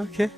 Okay.